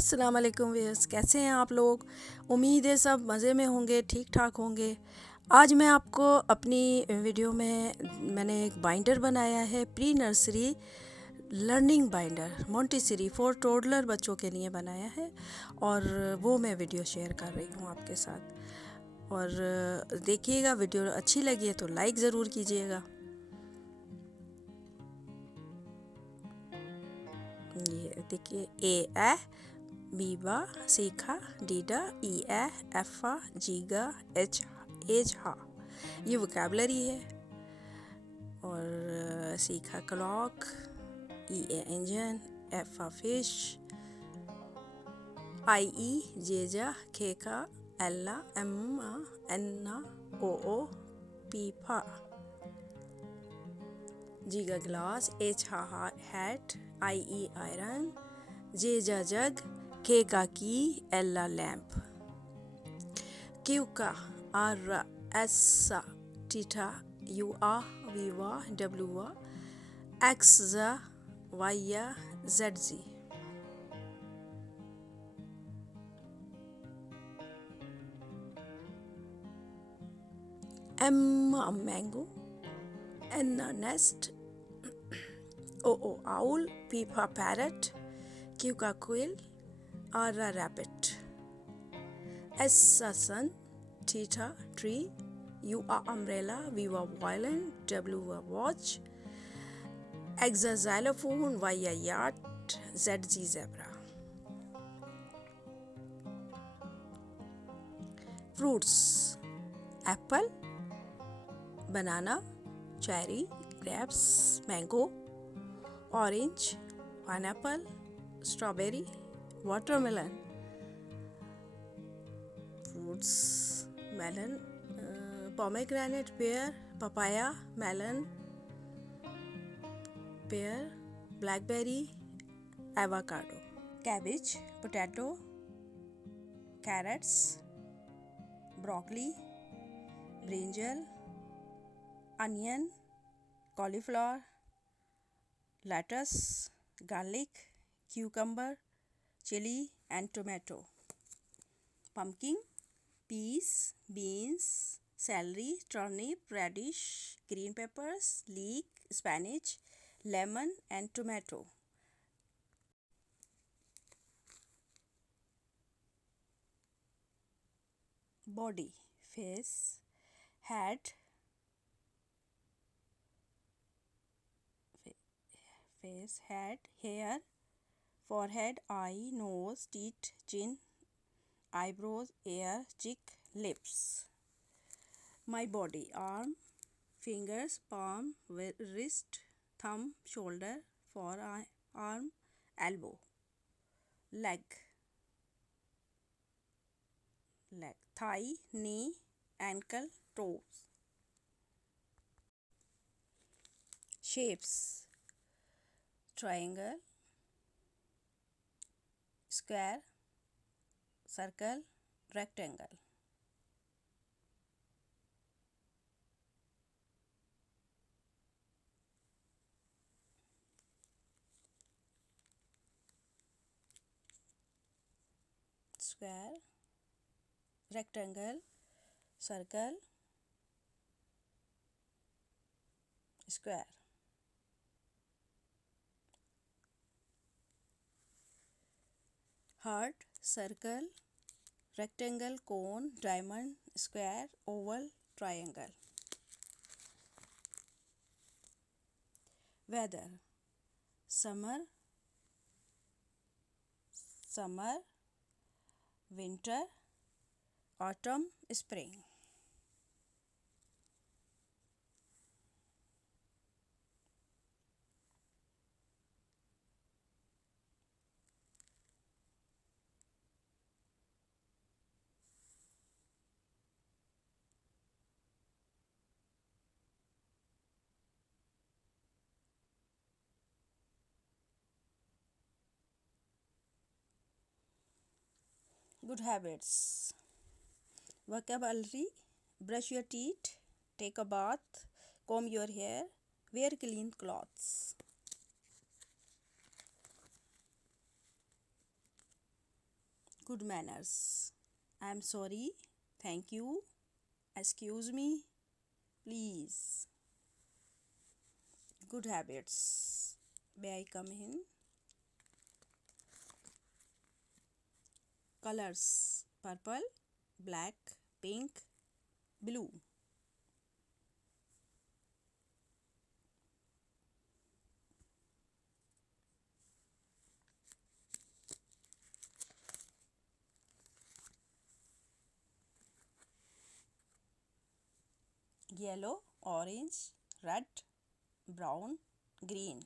अस्सलाम वालेकुम व्यूअर्स, कैसे हैं आप लोग। उम्मीद है सब मज़े में होंगे, ठीक ठाक होंगे। आज मैं आपको अपनी वीडियो में मैंने एक बाइंडर बनाया है, pre nursery learning binder Montessori for toddler बच्चों के लिए बनाया है और वो मैं वीडियो शेयर कर रही हूँ आपके साथ। और देखिएगा, वीडियो अच्छी लगी है तो लाइक ज़रूर कीजिएगा। ये देखिए, ए बीबा सीखा डीडा ई एफा जीगा एच एजहा, ये वोकैबलरी है। और C clock, E engine, F fish, I J K, L M N O P, G glass, H हा hat, I iron, J jug, K key, L lamp, Q R S T U आ V W X Y Z जी, M mango, N nest, O owl, P parrot, Q quill, R rabbit, S sun, T tree, U आ umbrella, V violin, W आ watch, X xylophone, Y uh yacht, Z G zebra. Fruits, apple, banana, cherry, grapes, mango, orange, pineapple, strawberry, watermelon. Fruits, melon, pomegranate, pear, papaya, melon, pear, blackberry, avocado. Cabbage, potato, carrots, broccoli, brinjal, onion, cauliflower, lettuce, garlic, cucumber, chili and tomato, pumpkin, peas, beans, celery, turnip, radish, green peppers, leek, spinach, lemon and tomato. Body, face, head, hair, forehead, eye, nose, teeth, chin, eyebrows, ear, cheek, lips. My body, arm, fingers, palm, wrist, thumb, shoulder, forearm, elbow, leg, thigh, knee, ankle, toes. Shapes, triangle, square, circle, rectangle. Square, rectangle, circle, square. Heart, circle, rectangle, cone, diamond, square, oval, triangle. Weather, summer, winter, autumn, spring. Good habits. Vocabulary: brush your teeth, take a bath, comb your hair, wear clean clothes. good manners. I am sorry, thank you, excuse me, please. Good habits. May I come in? Colors: purple, black, pink, blue. Yellow, orange, red, brown, green.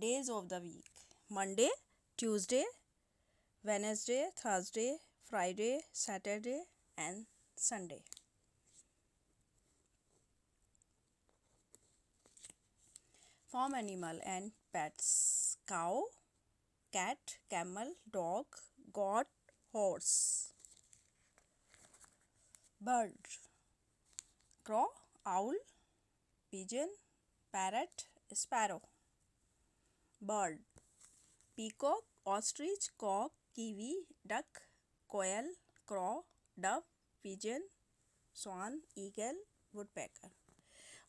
Days of the week: Monday, Tuesday, Wednesday, Thursday, Friday, Saturday, and Sunday. Farm animal and pets: cow, cat, camel, dog, goat, horse. Bird: crow, owl, pigeon, parrot, sparrow. Bird: peacock, ostrich, cock, kiwi, duck, quail, crow, dove, pigeon, swan, eagle, woodpecker.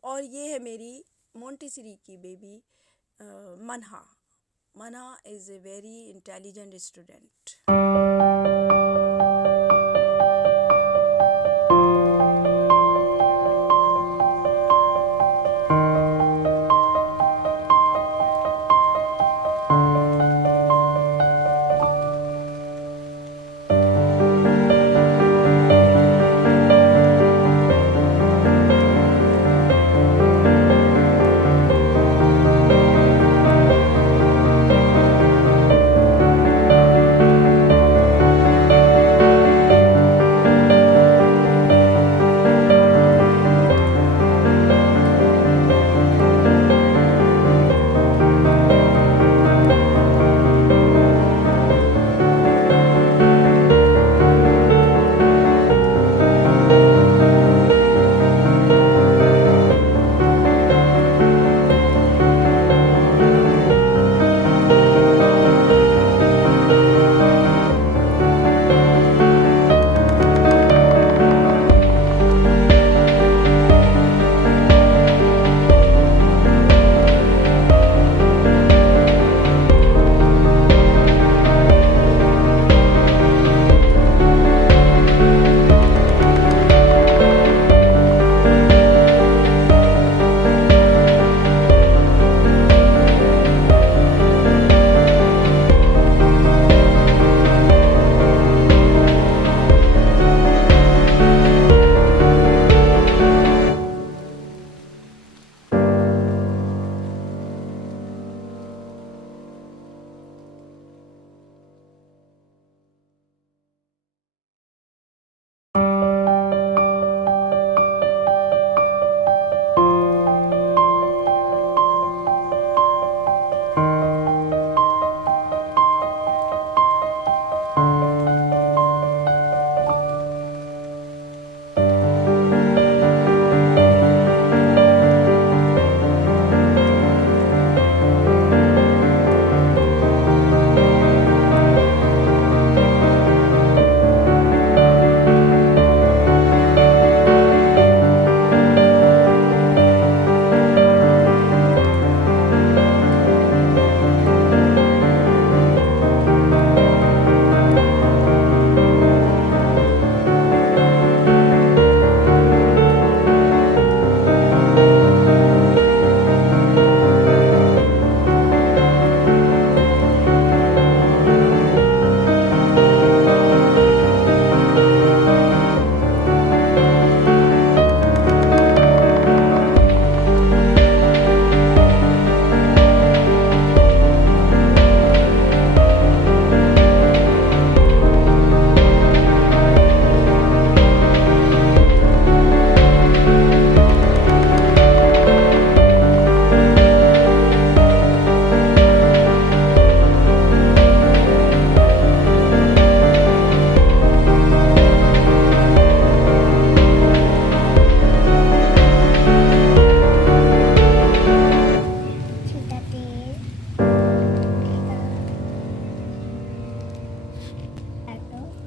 और ये है मेरी Montessori की baby Manha. Manha is a very intelligent student.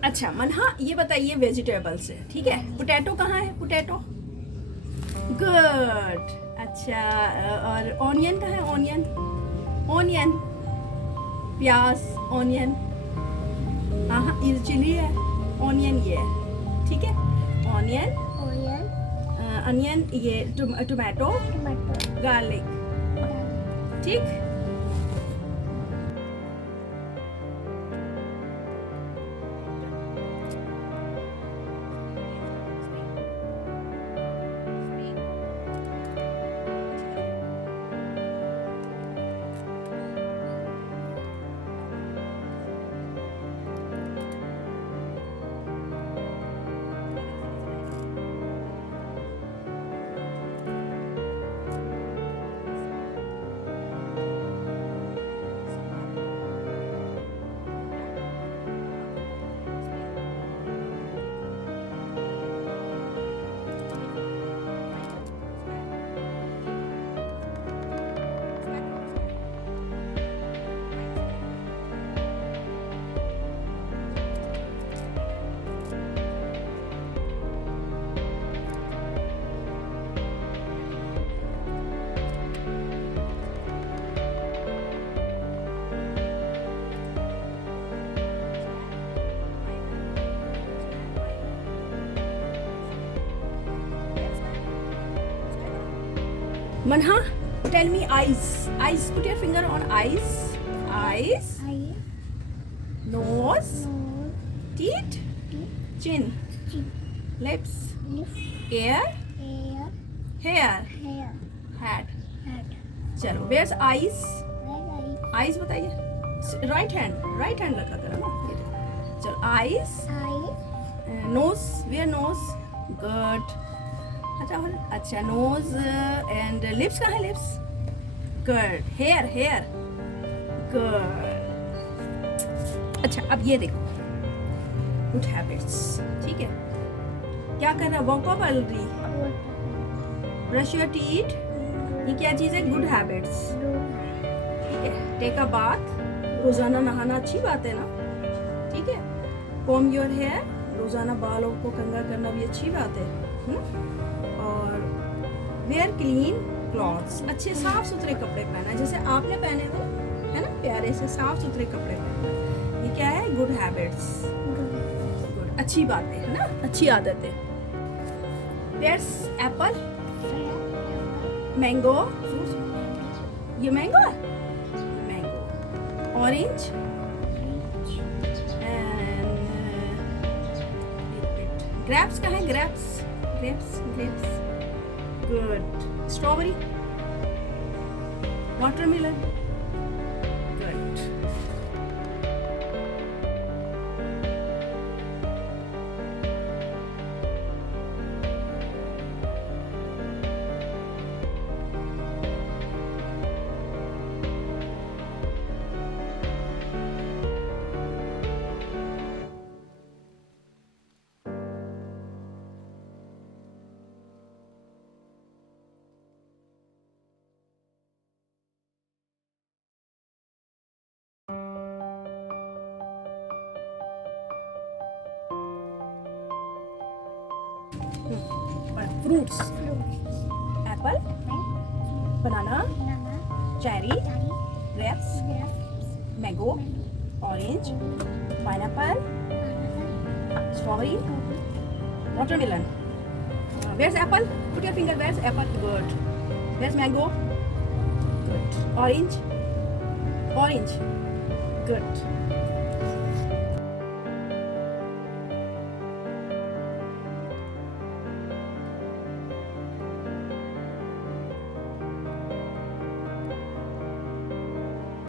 अच्छा मनहा, ये बताइए vegetables है, ठीक है। पोटैटो कहाँ है? Potato, good. अच्छा, और ऑनियन कहाँ है? ऑनियन, ऑनियन, प्याज, ऑनियन, हाँ ये चिली है, ऑनियन ये है, ठीक है। ऑनियन, अनियन, ये टोमेटो, गार्लिक, ठीक। Manha, tell me eyes. Eyes, put your finger on eyes. Eyes. Nose. Teeth. Chin. Lips. Ear. Hair. Hat. चलो, where's eyes? Eyes बताइए। Right hand रखा करो ना। चलो, eyes. Nose, where nose? Good. अच्छा, nose and lips कहाँ है? Lips, good. Hair, good. अच्छा, अब ये देखो, गुड हैबिट्स, ठीक है। क्या कर रहा है? वोकैबुलरी, ब्रश योर टीथ, ये क्या चीज़ है? गुड हैबिट्स, ठीक है। टेक अ बाथ, रोजाना नहाना अच्छी बात है ना, ठीक है। कॉम्ब योर हेयर, रोजाना बालों को कंघा करना भी अच्छी बात है। और वेयर क्लीन क्लॉथ्स, अच्छे साफ सुथरे कपड़े पहना, जैसे आपने पहने हुए है ना, प्यारे से साफ सुथरे कपड़े पहनना, ये क्या है? गुड हैबिट्स, गुड, अच्छी बातें है ना, अच्छी आदतें। वेयर्स एप्पल, मैंगो, ये मैंगो है, मैंगो। ऑरेंज एंड ग्रेप्स कहाँ है? Grapes, good. Strawberry, watermelon, good. Fruits, apple, banana, cherry, grapes, mango, orange, pineapple, strawberry, watermelon. Where's apple? Put your finger. Where's apple? Good. Where's mango? Good. Orange, good.